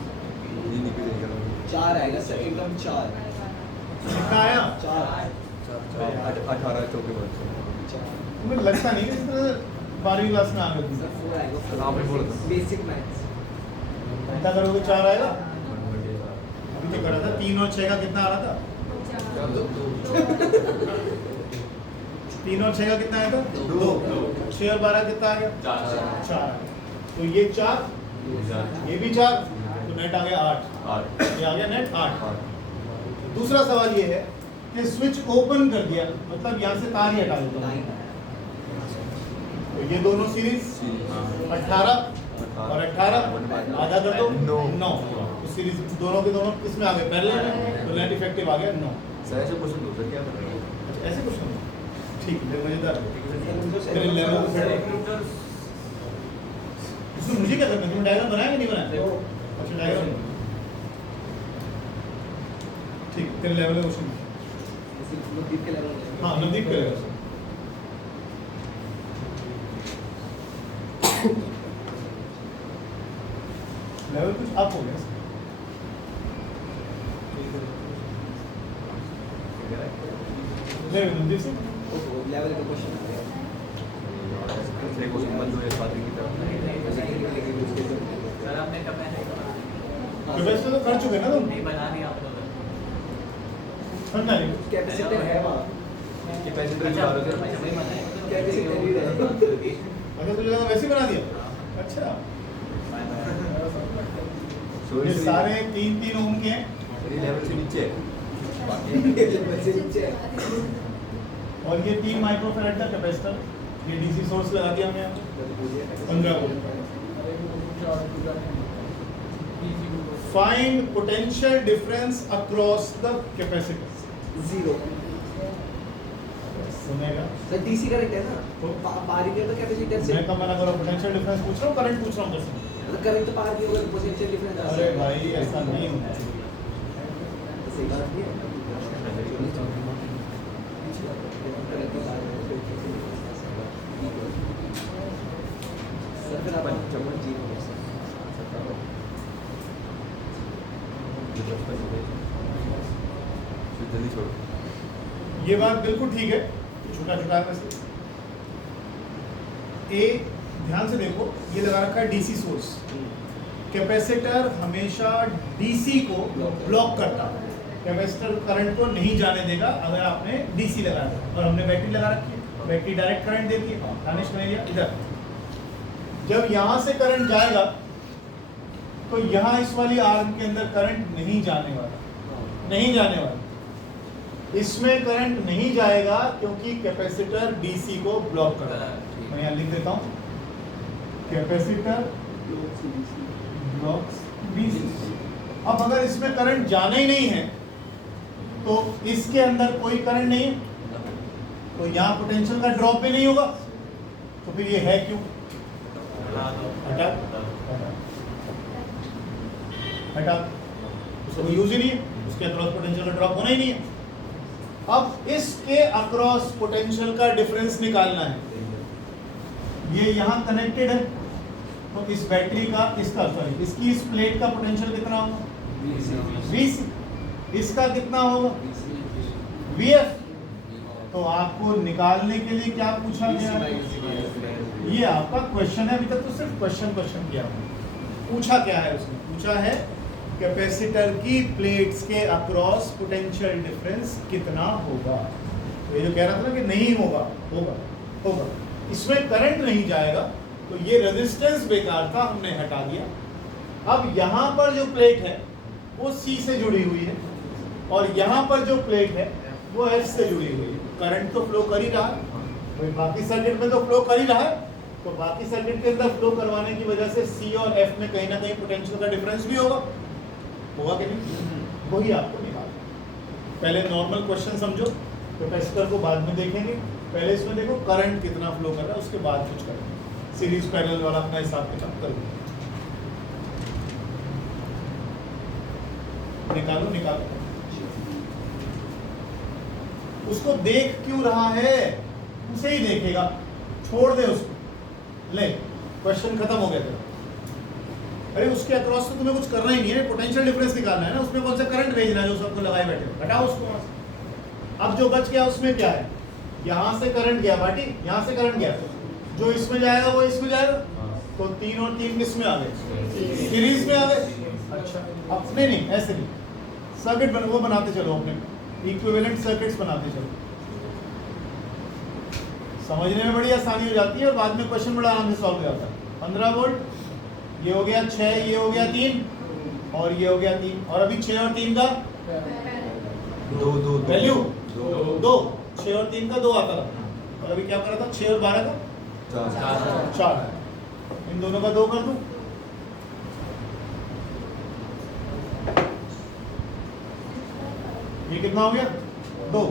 ये निकलेगा। 4 आएगा सर, एकदम 4। कितना आया? 4 18 चौके बाद तुम्हें लगता नहीं कि 12वीं क्लास में आ गए? सर 4 आएगा। आपने बोला था। Basic maths. घंटा करोगे 4 आएगा। अभी तो करा था 3 और 6 का कितना आ रहा था? 3 और 6 का कितना आया था? 2। 6 और 12 कितना आ गया? 4। तो ये 4, ये भी 4, तो नेट आ गया 8। ये आ गया नेट 8। दूसरा सवाल ये है कि स्विच ओपन कर दिया, मतलब यहाँ से तार ही हटा देता हूँ, तो ये दोनों सीरीज 18 और 18 आधा कर दो 9। तो सीरीज दोनों के दोनों किसमें आ गए? पहले में, तो नेट इफेक्टिव आ गया 9। सर ऐसे क्वेश्चन दो सर, क्या कर रहे हैं? ऐसे कुछ नहीं, ठीक है, मजेदार। तेरे लेवल पे इसमें मुझे क्या करना है? तुमने डायग्राम बनाया कि नहीं बनाया? अच्छा डायग्राम, ठीक है, तेरे लेवल का क्वेश्चन। नवदीप के लेवल में। हाँ नवदीप करेगा सर। लेवल कुछ अप हो गया सर। नवदीप से लेवल का क्वेश्चन आ गया। दूसरे क्वेश्चन बंद हुए फादर की तरफ। सर आपने कब कैपेसिटर तो कर चुके ना तुम? नहीं बना दिया आप लोग। समझा नहीं? कैपेसिटर है वहाँ। कैपेसिटर अच्छा की बात है। वही बनाया। कैपेसिटर ही रहेगा। अच्छा तुझे लगा वैसे ही बना दिया? अच्छा, ये सारे 3-3 ओम के हैं ये लेवल से नीचे है। लेवल से नीचे है। और ये 3 माइक्रोफैराड का कैपेसिटर, ये डीसी सोर्स लगा दिया हमने यहाँ पे 15 volt. Find potential difference across the capacitor. 0। सुनेगा? सर डीसी करेक्ट है ना? तो पार ही नहीं होता कैपेसिटर से। मैं कब मना करो? पोटेंशियल डिफरेंस पूछ रहा हूँ, करंट पूछ रहा हूँ कैसे? करंट पार नहीं होगा तो पोटेंशियल डिफरेंस आ अरे भाई ऐसा नहीं होना चाहिए। सही बात नहीं है। सर फिर आप 55 हो सर। जल्दी छोड़ो। ये बात बिल्कुल ठीक है, छोटा छोटा है वैसे। ए ध्यान से देखो, ये लगा रखा है डीसी सोर्स। कैपेसिटर हमेशा डीसी को ब्लॉक करता है, कैपेसिटर करंट को नहीं जाने देगा अगर आपने डीसी लगाया है। और हमने बैटरी लगा रखी है, बैटरी डायरेक्ट करंट देती है। दानिश ने दिया इधर, जब यहाँ से करंट जाएगा तो यहाँ इस वाली आर्म के अंदर करंट नहीं जाने वाला, नहीं जाने वाला। इसमें करंट नहीं जाएगा क्योंकि कैपेसिटर डीसी को ब्लॉक कर रहा है। मैं यहाँ लिख देता हूँ, कैपेसिटर ब्लॉक्स डीसी। अब अगर इसमें करंट जाना ही नहीं है तो इसके अंदर कोई करंट नहीं है, तो यहाँ पोटेंशियल का ड्रॉप भी नहीं होगा, तो फिर ये है क्यों? हटा हटा, उसको यूज ही नहीं है, उसके अक्रॉस पोटेंशियल का ड्रॉप होना ही नहीं है। अब इसके अक्रॉस पोटेंशियल का डिफरेंस निकालना है। ये यहाँ कनेक्टेड है, तो इस बैटरी का, इसका सॉरी, इसकी इस प्लेट का पोटेंशियल कितना होगा? VC। इसका कितना होगा? VF। तो आपको निकालने के लिए क्या पूछा गया? ये आपका क्वेश्चन है, अभी तक तो सिर्फ क्वेश्चन किया हुआ। पूछा क्या है उसने? पूछा है कैपेसिटर की प्लेट्स के अक्रॉस पोटेंशियल डिफरेंस कितना होगा। तो ये जो कह रहा था ना कि नहीं होगा, होगा होगा, इसमें करंट नहीं जाएगा, तो ये रेजिस्टेंस बेकार था, हमने हटा दिया। अब यहाँ पर जो प्लेट है वो C से जुड़ी हुई है, और यहाँ पर जो प्लेट है वो F से जुड़ी हुई है। करंट तो फ्लो कर ही रहा है, तो बाकी सर्किट में तो फ्लो कर ही रहा है, तो बाकी सर्किट के अंदर फ्लो करवाने की वजह से C और F में कहीं ना कहीं पोटेंशियल का डिफरेंस भी होगा कि नहीं? वही आपको निकालना। पहले नॉर्मल क्वेश्चन समझो, कैपेसिटर को बाद में देखेंगे, पहले इसमें देखो करंट कितना फ्लो कर रहा है, उसके बाद कुछ करेंगे। सीरीज पैरेलल वाला अपना हिसाब किताब करो, निकालो। उसको देख क्यों रहा है? उसे ही देखेगा, छोड़ दे उसको। ले, क्वेश्चन खत्म हो गया तेरा। अरे उसके अक्रॉस तो तुम्हें कुछ करना ही नहीं है, पोटेंशियल डिफरेंस निकालना है ना, उसमें कौन सा करंट भेजना है जो सबको लगाए बैठे, हटाओ उसको वहां से। अब जो बच गया उसमें क्या है? यहाँ से करंट गया बाटी, यहाँ से करंट गया, जो इसमें जाएगा वो इसमें जाएगा, तो 3 और 3 किस में आ गए? सीरीज में आ गए। अच्छा, अपने नहीं, ऐसे नहीं, वो बनाते चलो अपने इक्विवेलेंट सर्किट्स बनाते चलो। समझने में बड़ी आसानी हो जाती है और बाद में क्वेश्चन बड़ा आराम से सॉल्व हो जाता है। 15 वोल्ट, ये हो गया 6, ये हो गया 3 और ये हो गया 3, और अभी 6 और 3 का वैल्यू 2, 6 और 3 का 2 आता था, और अभी क्या करा था 6 और 12 का 4 है। इन दोनों का 2 कर दूं, ये कितना हो गया 2,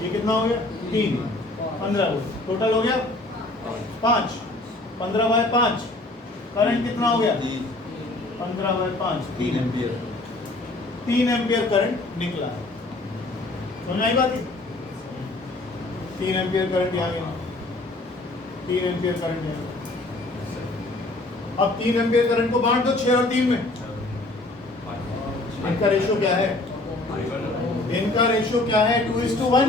ये कितना हो गया 3, 15 टोटल हो गया 5, 15/5 करंट कितना हो गया 15/5 3 एम्पियर 3 एम्पियर करंट निकला है। समझ आई बात? 3 एम्पियर करंट यहाँ गया, 3 एम्पियर करंट यहाँ। अब 3 एम्पियर करंट को बांट दो 6 और 3 में। इनका रेशियो क्या है? इनका रेशियो क्या है? 2:1।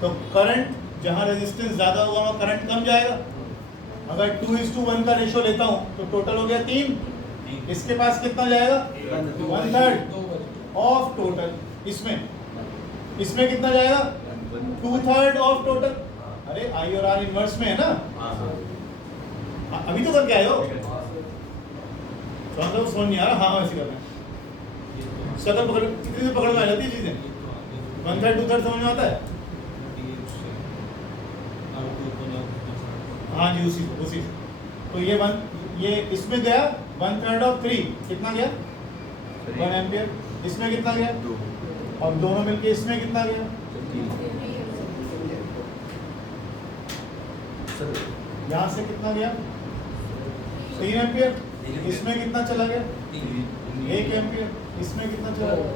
तो करंट जहां रेजिस्टेंस ज्यादा होगा वहां करंट कम जाएगा। अगर 2:1 का रेशियो लेता हूं तो टोटल हो गया 3, इसके पास कितना जाएगा 1/3 ऑफ टोटल, इसमें कितना जाएगा 2/3 ऑफ टोटल। अरे आई और आर इनवर्स में है ना, अभी तो करके आए हो, समझ नहीं आ रहा। हाँ ऐसे करना है, शक्ल पकड़ कितनी से पकड़ में आ जाती है चीजें। 1/3 2/3 समझ में आता है? हाँ जी, उसी तो ये इसमें गया 1/3 ऑफ 3 कितना गया 1 एम्पियर, इसमें कितना गया 2 और दोनों मिलके इसमें कितना गया यहाँ से कितना गया 3 एम्पियर, इसमें कितना चला गया 1 एम्पियर, इसमें कितना चला गया।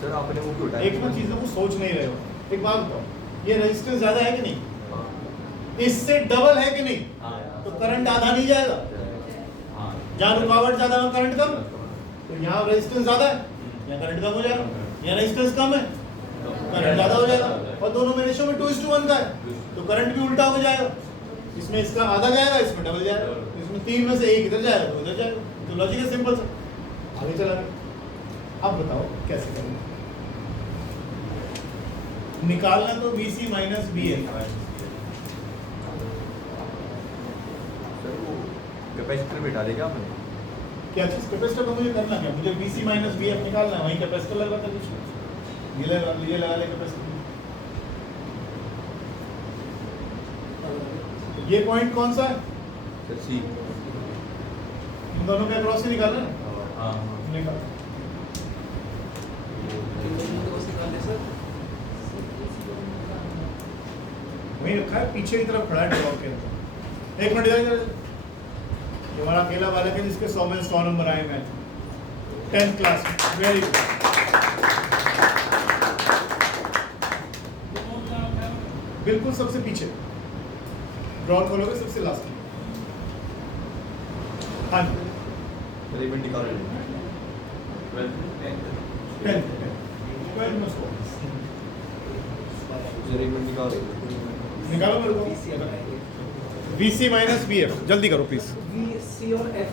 सर आपने वो क्यों एक ना चीजों को सोच नहीं रहे हो। एक बात बताओ, ये रेजिस्टेंस ज्यादा है कि नहीं, इससे डबल है कि नहीं, तो करंट आधा नहीं जाएगा। जहाँ रुकावट ज्यादा है करंट कम, तो यहाँ रेजिस्टेंस ज्यादा है यहाँ करंट कम हो जाएगा, यहाँ रेजिस्टेंस कम है करंट ज्यादा हो जाएगा, और दोनों में रेशियो में 2:1 का है तो करंट भी उल्टा हो जाएगा। इसमें इसका आधा जाएगा, इसमें डबल जाएगा, इसमें 3 में से 1 इधर जाएगा तो उधर जाएगा। तो लॉजिक है सिंपल सा, आगे चला गया। अब बताओ कैसे करेंगे, निकालना तो VC माइनस VF। कैपेसिटर बिठा देगा आपने क्या चीज कैपेसिटर को मुझे करना क्या, मुझे VC माइनस VF निकालना है, वहीं कैपेसिटर लगाता कुछ ये लगा ले कैपेसिटर। ये पॉइंट कौन सा है, सर सी इन दोनों के अक्रॉस से निकालना है। निकाल वहीं रखा है, पीछे की तरफ खड़ा है ड्रॉप के अंदर। एक मिनट इधर, ये हमारा अकेला बालक है जिसके 100 में 100 नंबर आए मैथ 10th क्लास में। Very good. बिल्कुल सबसे पीछे ड्रॉ खोलोगे सबसे लास्ट में। हाँ जी रिबन निकालो 10th में 100 रिबन निकालो निकालो मेरे को। VC माइनस VF जल्दी करो प्लीज। VC और F